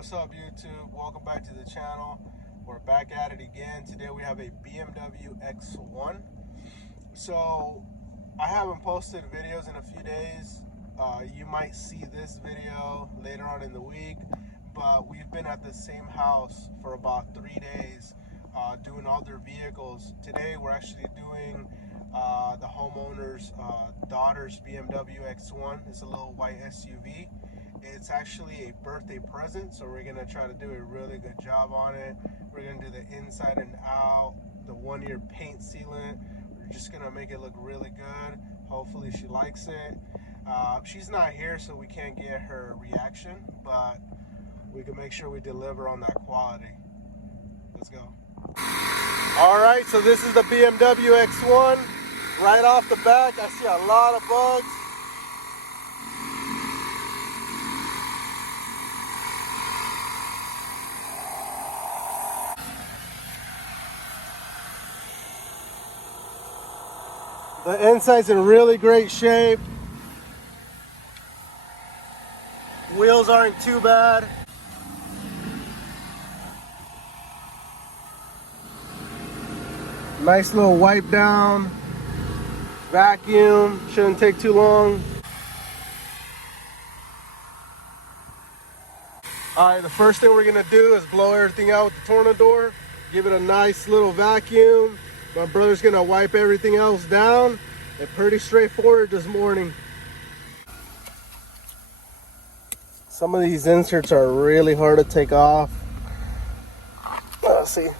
What's up, YouTube? Welcome back to the channel. We're back at it again. Today we have a BMW X1. So I haven't posted videos in a few days. You might see this video later on in the week, but we've been at the same house for about 3 days doing all their vehicles. Today we're actually doing the homeowner's daughter's BMW X1. It's a little white SUV. It's actually a birthday present, so we're gonna try to do a really good job on it. We're gonna do the inside and out, the 1-year paint sealant. We're just gonna make it look really good. Hopefully she likes it. She's not here, so we can't get her reaction, but we can make sure we deliver on that quality. Let's go. All right, so this is the BMW X1. Right off the back, I see a lot of bugs. The inside's in really great shape. Wheels aren't too bad. Nice little wipe down. Vacuum, shouldn't take too long. All right, the first thing we're gonna do is blow everything out with the Tornador. Give it a nice little vacuum. My brother's gonna wipe everything else down. It's pretty straightforward this morning. Some of these inserts are really hard to take off. Let's see,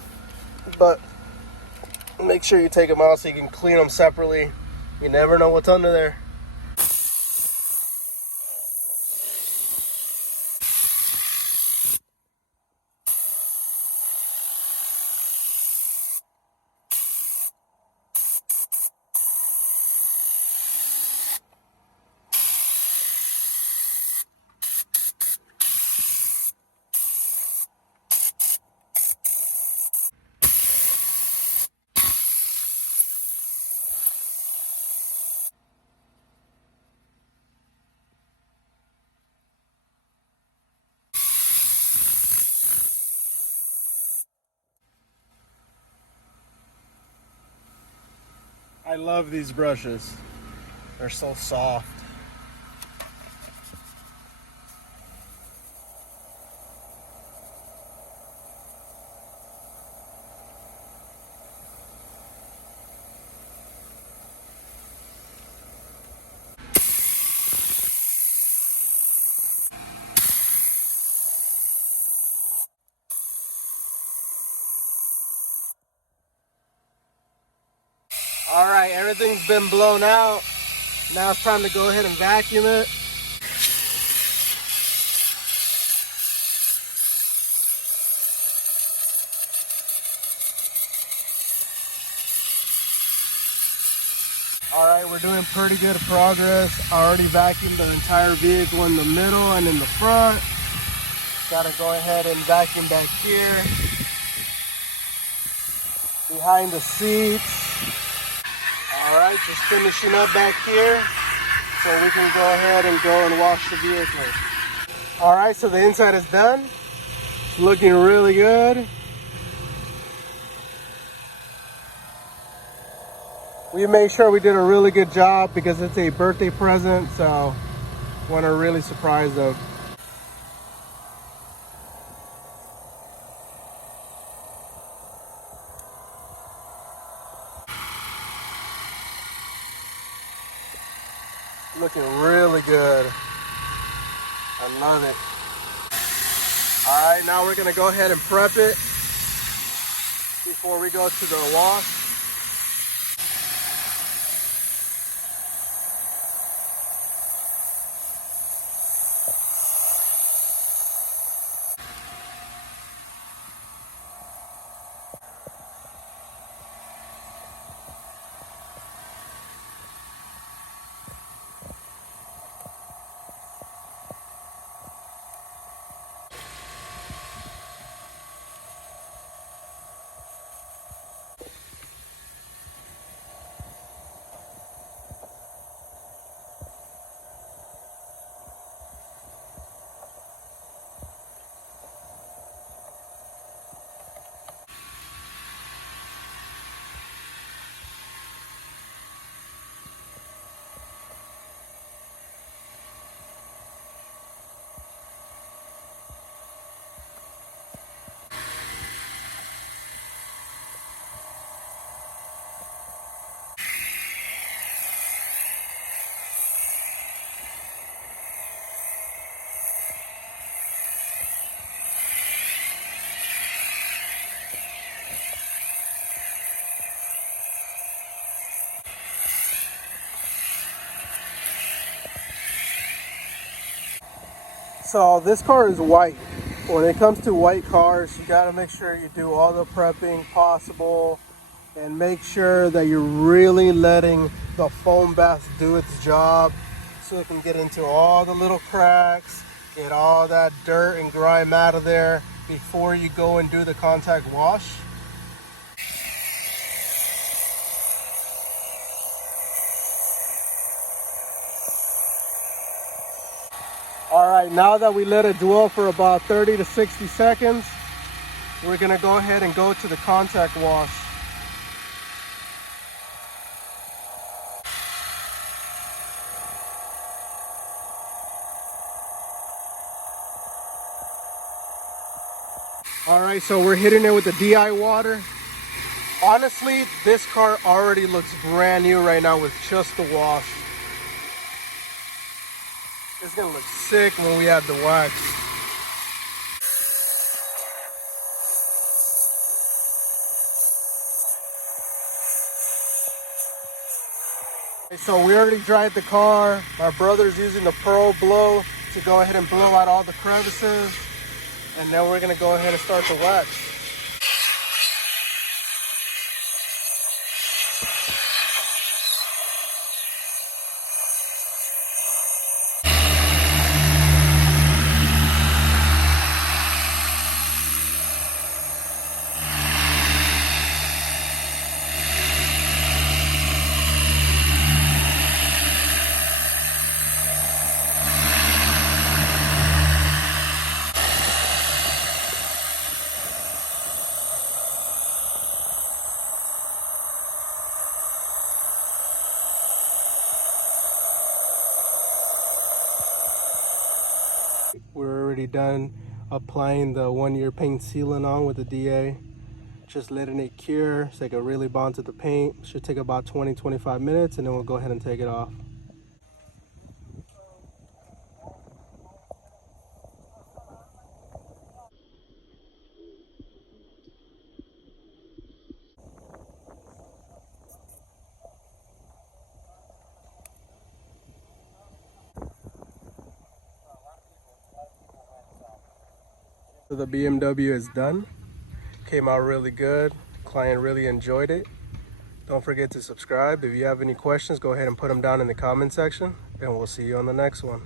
but make sure you take them out so you can clean them separately. You never know what's under there. I love these brushes. They're so soft. All right, everything's been blown out. Now it's time to go ahead and vacuum it. All right, we're doing pretty good progress. I already vacuumed the entire vehicle in the middle and in the front. Gotta go ahead and vacuum back here. Behind the seats. All right, just finishing up back here so we can go ahead and go and wash the vehicle. All right, so the inside is done. It's looking really good. We made sure we did a really good job because it's a birthday present, so want to really surprise them. Looking really good. I love it. All right, now we're gonna go ahead and prep it before we go to the wash. So this car is white. When it comes to white cars, you got to make sure you do all the prepping possible and make sure that you're really letting the foam bath do its job so it can get into all the little cracks, get all that dirt and grime out of there before you go and do the contact wash. All right, now that we let it dwell for about 30 to 60 seconds, we're gonna go ahead and go to the contact wash. All right, so we're hitting it with the DI water. Honestly, this car already looks brand new right now with just the wash. It's gonna look sick when we add the wax. So we already dried the car. My brother's using the Pearl Blow to go ahead and blow out all the crevices. And then we're gonna go ahead and start the wax. We're already done applying the 1-year paint sealant on with the DA. Just letting it cure so it can really bond to the paint. Should take about 20-25 minutes and then we'll go ahead and take it off. So the BMW is done. Came out really good. Client really enjoyed it. Don't forget to subscribe. If you have any questions, go ahead and put them down in the comment section, and we'll see you on the next one.